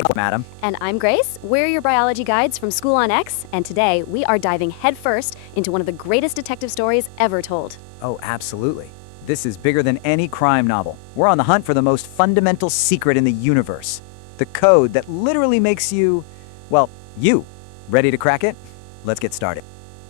Hey, madam. And I'm Grace. We're your biology guides from SchoolOnX, and today we are diving headfirst into one of the greatest detective stories ever told. Oh, absolutely. This is bigger than any crime novel. We're on the hunt for the most fundamental secret in the universe. The code that literally makes you, well, you. Ready to crack it? Let's get started.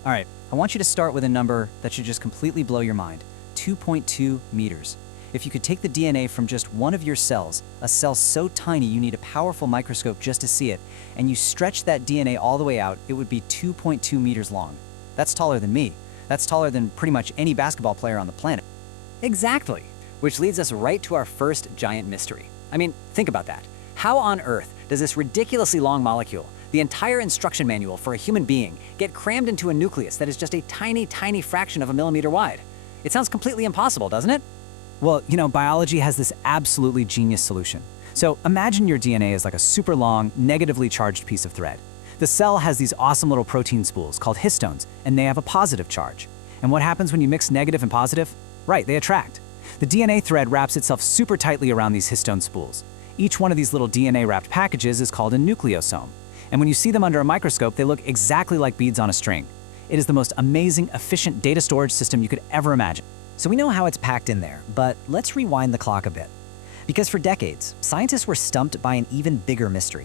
All right, I want you to start with a number that should just completely blow your mind, 2.2 meters. If you could take the DNA from just one of your cells, a cell so tiny you need a powerful microscope just to see it, and you stretch that DNA all the way out, it would be 2.2 meters long. That's taller than me. That's taller than pretty much any basketball player on the planet. Exactly, which leads us right to our first giant mystery. I mean, think about that. How on earth does this ridiculously long molecule, the entire instruction manual for a human being, get crammed into a nucleus that is just a tiny, tiny fraction of a millimeter wide? It sounds completely impossible, doesn't it? Well, biology has this absolutely genius solution. So imagine your DNA is like a super long, negatively charged piece of thread. The cell has these awesome little protein spools called histones, and they have a positive charge. And what happens when you mix negative and positive? Right, they attract. The DNA thread wraps itself super tightly around these histone spools. Each one of these little DNA-wrapped packages is called a nucleosome. And when you see them under a microscope, they look exactly like beads on a string. It is the most amazing, efficient data storage system you could ever imagine. So we know how it's packed in there, but let's rewind the clock a bit. Because for decades, scientists were stumped by an even bigger mystery.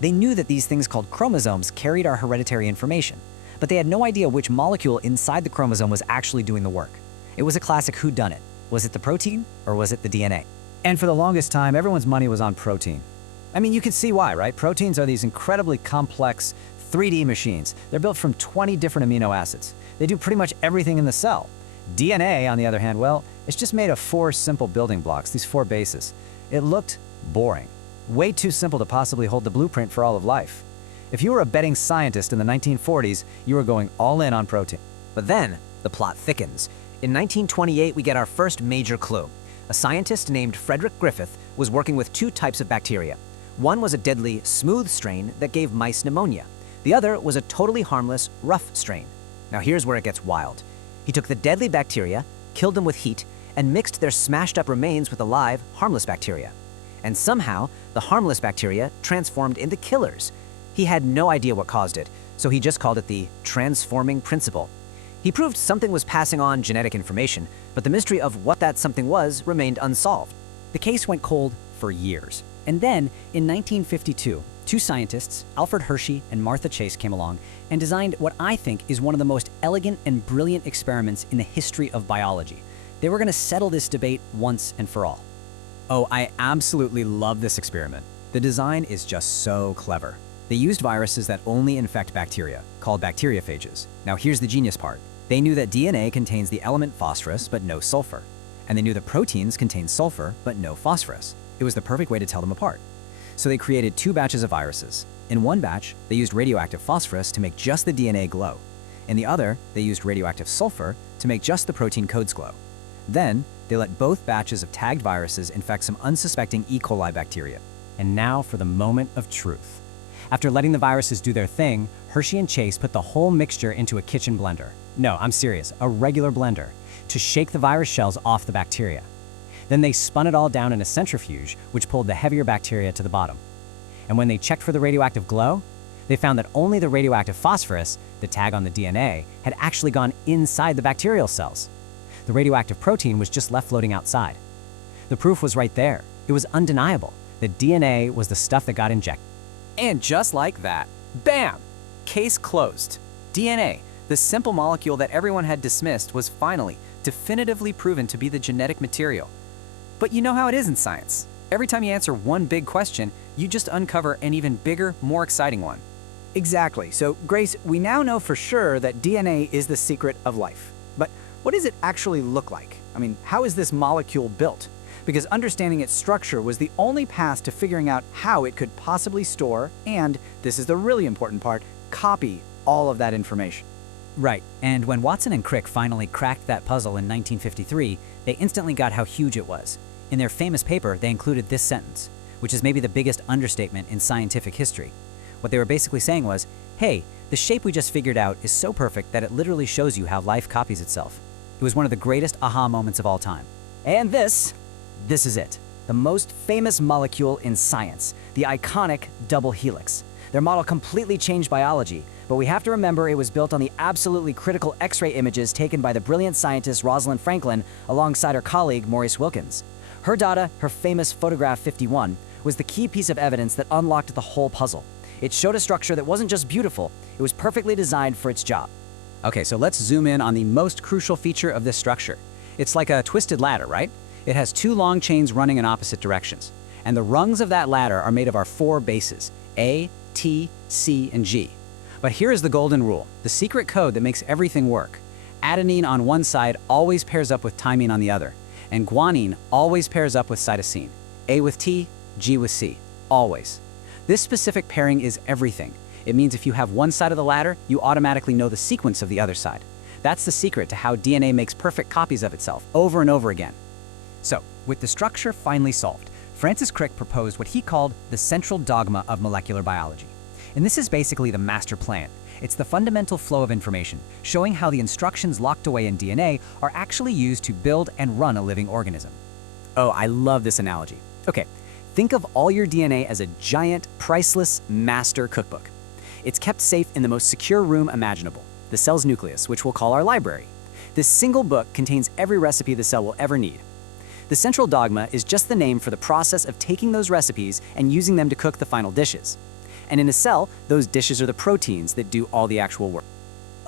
They knew that these things called chromosomes carried our hereditary information, but they had no idea which molecule inside the chromosome was actually doing the work. It was a classic whodunit. Was it the protein or was it the DNA? And for the longest time, everyone's money was on protein. I mean, you can see why, right? Proteins are these incredibly complex 3D machines. They're built from 20 different amino acids. They do pretty much everything in the cell. DNA, on the other hand, well, it's just made of 4 simple building blocks, these 4 bases. It looked boring. Way too simple to possibly hold the blueprint for all of life. If you were a betting scientist in the 1940s, you were going all in on protein. But then, the plot thickens. In 1928, we get our first major clue. A scientist named Frederick Griffith was working with 2 types of bacteria. One was a deadly, smooth strain that gave mice pneumonia. The other was a totally harmless, rough strain. Now here's where it gets wild. He took the deadly bacteria, killed them with heat, and mixed their smashed-up remains with the live, harmless bacteria. And somehow, the harmless bacteria transformed into killers. He had no idea what caused it, so he just called it the transforming principle. He proved something was passing on genetic information, but the mystery of what that something was remained unsolved. The case went cold for years. And then, in 1952, 2 scientists, Alfred Hershey and Martha Chase, came along and designed what I think is one of the most elegant and brilliant experiments in the history of biology. They were going to settle this debate once and for all. Oh, I absolutely love this experiment. The design is just so clever. They used viruses that only infect bacteria, called bacteriophages. Now here's the genius part. They knew that DNA contains the element phosphorus, but no sulfur. And they knew that proteins contain sulfur, but no phosphorus. It was the perfect way to tell them apart. So they created 2 batches of viruses. In one batch, they used radioactive phosphorus to make just the DNA glow. In the other, they used radioactive sulfur to make just the protein codes glow. Then, they let both batches of tagged viruses infect some unsuspecting E. coli bacteria. And now for the moment of truth. After letting the viruses do their thing, Hershey and Chase put the whole mixture into a kitchen blender. No, I'm serious, a regular blender, to shake the virus shells off the bacteria. Then they spun it all down in a centrifuge, which pulled the heavier bacteria to the bottom. And when they checked for the radioactive glow, they found that only the radioactive phosphorus, the tag on the DNA, had actually gone inside the bacterial cells. The radioactive protein was just left floating outside. The proof was right there. It was undeniable. The DNA was the stuff that got injected. And just like that, bam! Case closed. DNA, the simple molecule that everyone had dismissed, was finally, definitively proven to be the genetic material. But you know how it is in science. Every time you answer one big question, you just uncover an even bigger, more exciting one. Exactly. So, Grace, we now know for sure that DNA is the secret of life. But what does it actually look like? I mean, how is this molecule built? Because understanding its structure was the only path to figuring out how it could possibly store and, this is the really important part, copy all of that information. Right, and when Watson and Crick finally cracked that puzzle in 1953, they instantly got how huge it was. In their famous paper, they included this sentence, which is maybe the biggest understatement in scientific history. What they were basically saying was, hey, the shape we just figured out is so perfect that it literally shows you how life copies itself. It was one of the greatest aha moments of all time. And this is it. the most famous molecule in science, the iconic double helix. Their model completely changed biology, but we have to remember it was built on the absolutely critical X-ray images taken by the brilliant scientist Rosalind Franklin alongside her colleague Maurice Wilkins. Her data, her famous photograph 51, was the key piece of evidence that unlocked the whole puzzle. It showed a structure that wasn't just beautiful, it was perfectly designed for its job. Okay, so let's zoom in on the most crucial feature of this structure. It's like a twisted ladder, right? It has two long chains running in opposite directions. And the rungs of that ladder are made of our four bases, A, T, C, and G. But here is the golden rule, the secret code that makes everything work. Adenine on one side always pairs up with thymine on the other, and guanine always pairs up with cytosine. A with T, G with C, always. This specific pairing is everything. It means if you have one side of the ladder, you automatically know the sequence of the other side. That's the secret to how DNA makes perfect copies of itself over and over again. So, with the structure finally solved, Francis Crick proposed what he called the central dogma of molecular biology. And this is basically the master plan. It's the fundamental flow of information, showing how the instructions locked away in DNA are actually used to build and run a living organism. Oh, I love this analogy. Okay, think of all your DNA as a giant, priceless master cookbook. It's kept safe in the most secure room imaginable, the cell's nucleus, which we'll call our library. This single book contains every recipe the cell will ever need. The central dogma is just the name for the process of taking those recipes and using them to cook the final dishes. And in a cell, those dishes are the proteins that do all the actual work.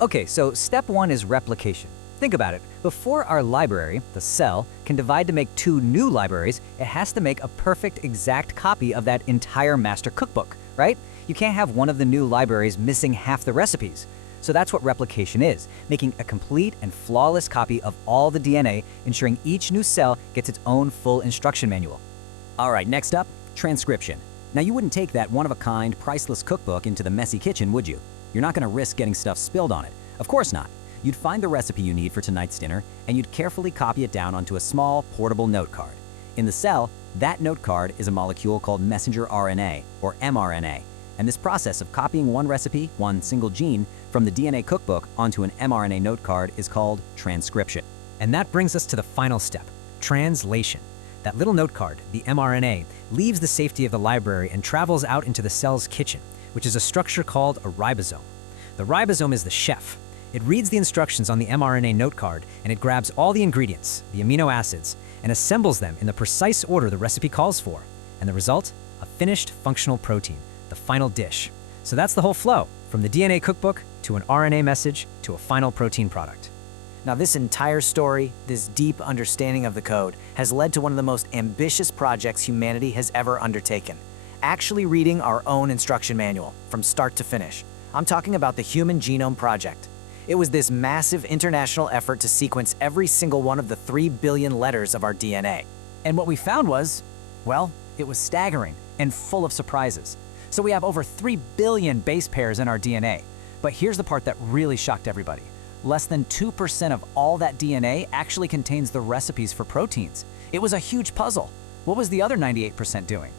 Okay, so step one is replication. Think about it. Before our library, the cell, can divide to make two new libraries, it has to make a perfect exact copy of that entire master cookbook, right? You can't have one of the new libraries missing half the recipes. So that's what replication is, making a complete and flawless copy of all the DNA, ensuring each new cell gets its own full instruction manual. All right, next up, transcription. Now you wouldn't take that one-of-a-kind, priceless cookbook into the messy kitchen, would you? You're not gonna risk getting stuff spilled on it. Of course not. You'd find the recipe you need for tonight's dinner, and you'd carefully copy it down onto a small, portable note card. In the cell, that note card is a molecule called messenger RNA, or mRNA. And this process of copying one recipe, one single gene, from the DNA cookbook onto an mRNA note card is called transcription. And that brings us to the final step, translation. That little note card, the mRNA, leaves the safety of the library and travels out into the cell's kitchen, which is a structure called a ribosome. The ribosome is the chef. It reads the instructions on the mRNA note card, and it grabs all the ingredients, the amino acids, and assembles them in the precise order the recipe calls for. And the result? A finished functional protein, the final dish. So that's the whole flow, from the DNA cookbook to an RNA message to a final protein product. Now, this entire story, this deep understanding of the code, has led to one of the most ambitious projects humanity has ever undertaken, actually reading our own instruction manual from start to finish. I'm talking about the Human Genome Project. It was this massive international effort to sequence every single one of the 3 billion letters of our DNA. And what we found was, well, it was staggering and full of surprises. So we have over 3 billion base pairs in our DNA. But here's the part that really shocked everybody. Less than 2% of all that DNA actually contains the recipes for proteins. It was a huge puzzle. What was the other 98% doing?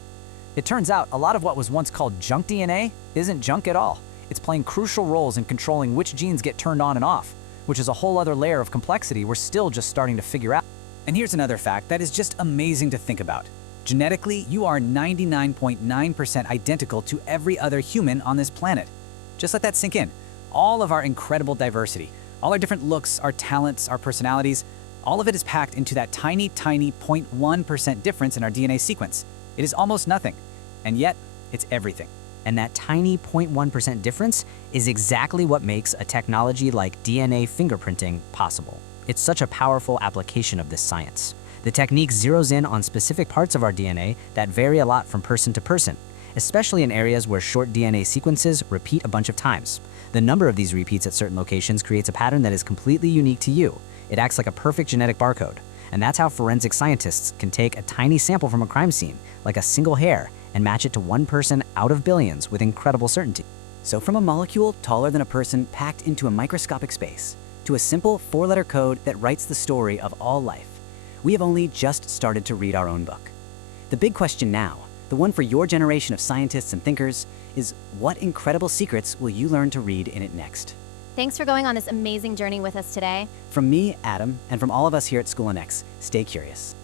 It turns out a lot of what was once called junk DNA isn't junk at all. It's playing crucial roles in controlling which genes get turned on and off, which is a whole other layer of complexity we're still just starting to figure out. And here's another fact that is just amazing to think about. Genetically, you are 99.9% identical to every other human on this planet. Just let that sink in. All of our incredible diversity, all our different looks, our talents, our personalities, all of it is packed into that tiny, tiny 0.1% difference in our DNA sequence. It is almost nothing, and yet it's everything. And that tiny 0.1% difference is exactly what makes a technology like DNA fingerprinting possible. It's such a powerful application of this science. The technique zeroes in on specific parts of our DNA that vary a lot from person to person, especially in areas where short DNA sequences repeat a bunch of times. The number of these repeats at certain locations creates a pattern that is completely unique to you. It acts like a perfect genetic barcode. And that's how forensic scientists can take a tiny sample from a crime scene, like a single hair, and match it to one person out of billions with incredible certainty. So from a molecule taller than a person packed into a microscopic space, to a simple 4-letter code that writes the story of all life, we have only just started to read our own book. The big question now, the one for your generation of scientists and thinkers, is what incredible secrets will you learn to read in it next? Thanks for going on this amazing journey with us today. From me, Adam, and from all of us here at SchoolOnX, stay curious.